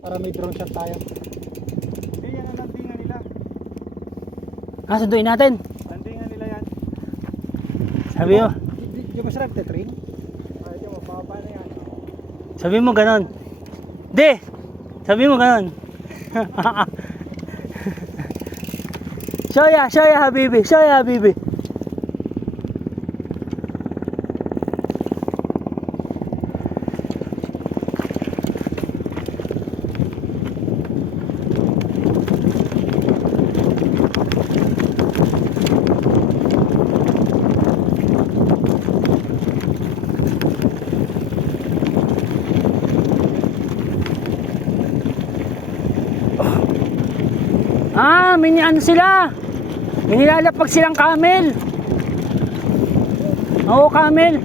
Para may drone shot tayo. Hindi, yan ang landingan nila. Sunduin natin. Landingan nila yan. Sabi mo. Di ba sarap tetring? Ay, di mo, mababa na yan. Sabi mo ganon. Di! Sabi mo ganon. Shoya habibi, shoya habibi. May ano sila. May nilalapag silang camel. Oo, camel.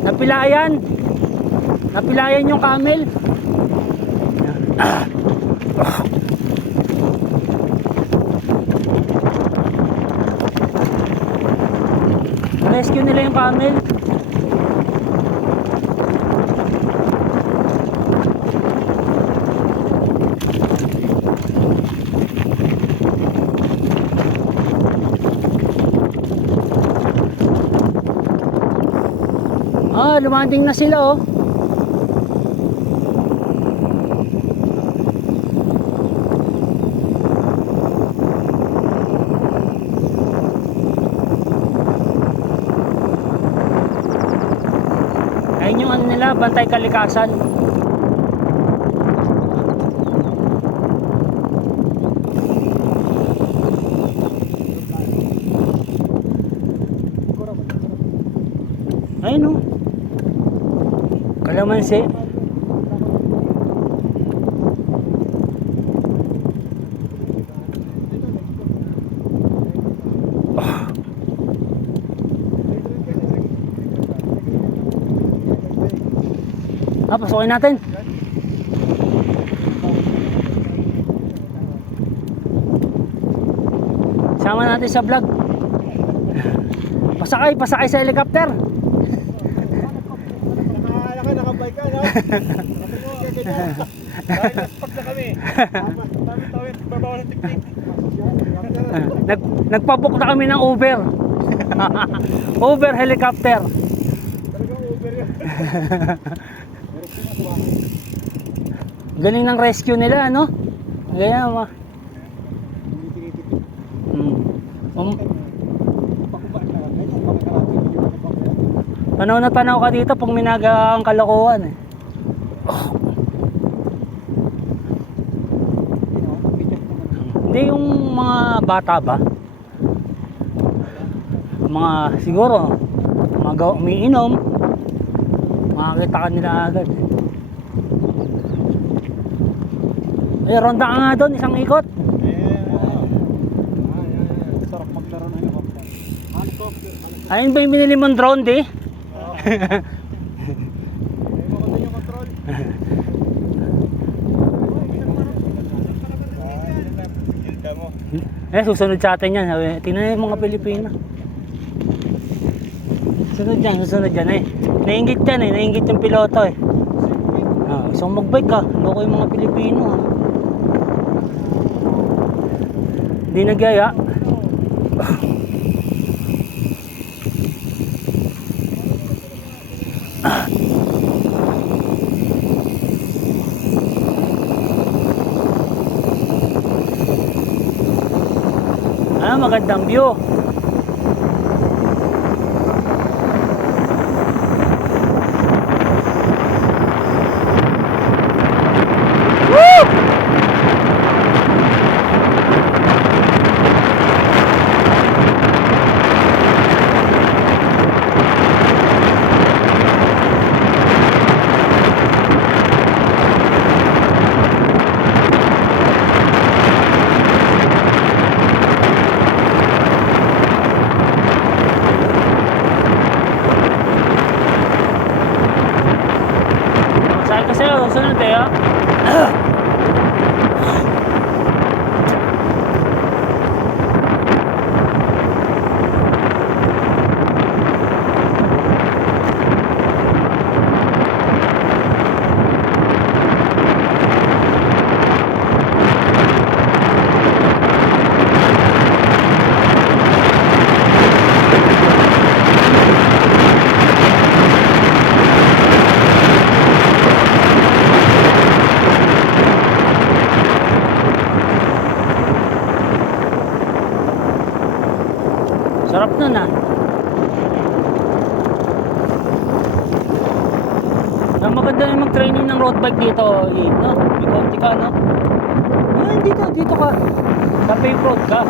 Napilayan. Napilayan yung camel. Rescue nila yung camel. Lumanding na sila oh. Ayun yung ano nila, bantay kalikasan. Ayun oh. Kalamansi. Pasukin natin. Sama natin sa vlog. Pasakay sa helicopter. Nakabay ka, no? Dahil nagpag na kami. Tawid, babaw ng tiktik. Nagpabook na kami ng Uber. Uber helicopter. Talagang Uber yun. Galing ng rescue nila, ano? Ganyan, ma. Tanaw na tanaw ka dito pag minaga ang kalokohan eh. Hindi yung mga bata ba? Mga siguro mga umiinom, makakita ka nila agad. Ronda ka nga doon, isang ikot. Sarap maglaro ng helicopter. Ayun ba yung binili mong drone, di? Susunod sa atin yan. Tingnan yung mga Pilipino. Susunod yan eh. Nainggit yan eh. Nainggit yung piloto eh. Gusto kong magbike ka. Loko yung mga Pilipino ha. Hindi nagyaya. Magandang view. Sunod tayo. maganda na mag-training ng road bike dito, no? May konti ka, no? Dito ka. Sa paved road ka.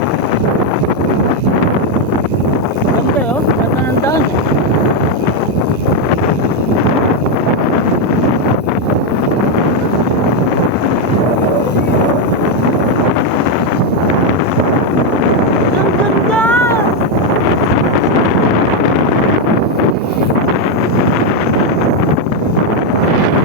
Ganda, oh. Ganda ng daan.